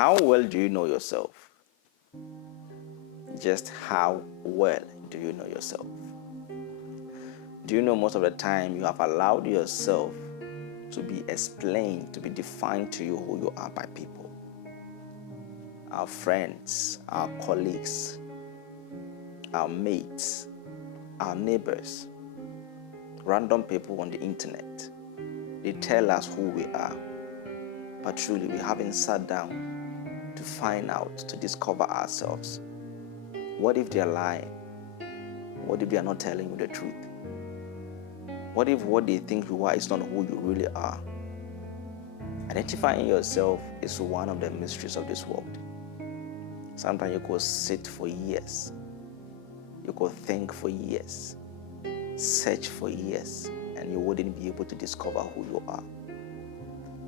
How well do you know yourself? Just how well do you know yourself? Do you know most of the time you have allowed yourself to be explained, to be defined to you who you are by people? Our friends, our colleagues, our mates, our neighbors, random people on the internet. They tell us who we are, but truly we haven't sat down to find out, to discover ourselves. What if they are lying? What if they are not telling you the truth? What if what they think you are is not who you really are? Identifying yourself is one of the mysteries of this world. Sometimes you could sit for years. You could think for years, search for years, and you wouldn't be able to discover who you are.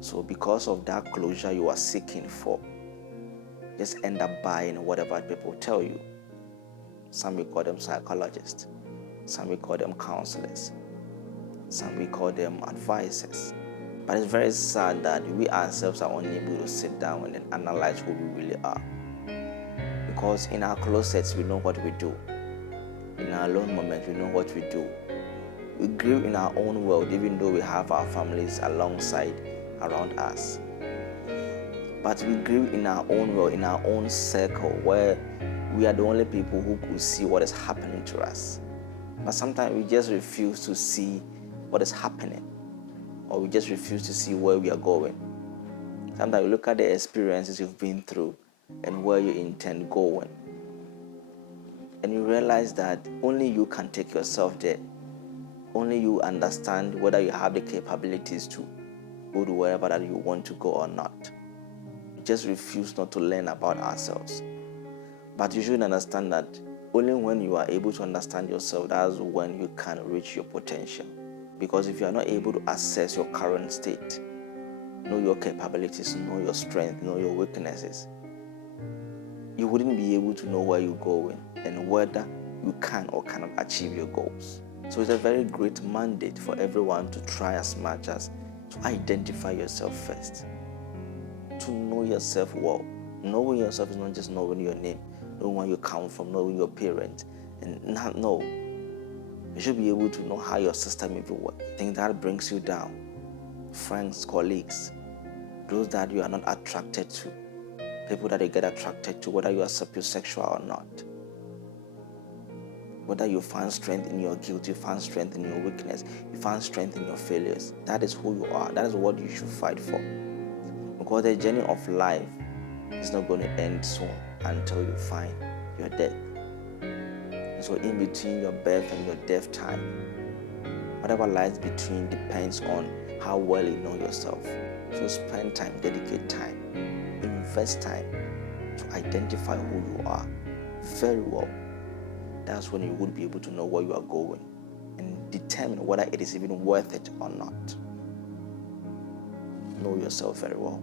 So because of that closure you are seeking for, just end up buying whatever people tell you. Some we call them psychologists, some we call them counselors, some we call them advisors. But it's very sad that we ourselves are unable to sit down and analyze who we really are. Because in our closets we know what we do. In our alone moments we know what we do. We grew in our own world even though we have our families alongside, around us. But we grew in our own world, in our own circle, where we are the only people who could see what is happening to us. But sometimes we just refuse to see what is happening, or we just refuse to see where we are going. Sometimes you look at the experiences you've been through and where you intend going, and you realize that only you can take yourself there. Only you understand whether you have the capabilities to go to wherever that you want to go or not. We just refuse not to learn about ourselves. But you should understand that only when you are able to understand yourself, that's when you can reach your potential. Because if you are not able to assess your current state, know your capabilities, know your strength, know your weaknesses, you wouldn't be able to know where you're going and whether you can or cannot achieve your goals. So it's a very great mandate for everyone to try as much as to identify yourself first, to know yourself well. Knowing yourself is not just knowing your name, knowing where you come from, knowing your parents, and not know. You should be able to know how your system even works. Things that brings you down, friends, colleagues, those that you are not attracted to, people that you get attracted to, whether you are sapiosexual or not. Whether you find strength in your guilt, you find strength in your weakness, you find strength in your failures. That is who you are. That is what you should fight for. Because the journey of life is not going to end soon until you find your death. And so in between your birth and your death time, whatever lies between depends on how well you know yourself. So spend time, dedicate time, invest time to identify who you are very well. That's when you would be able to know where you are going and determine whether it is even worth it or not. Know yourself very well.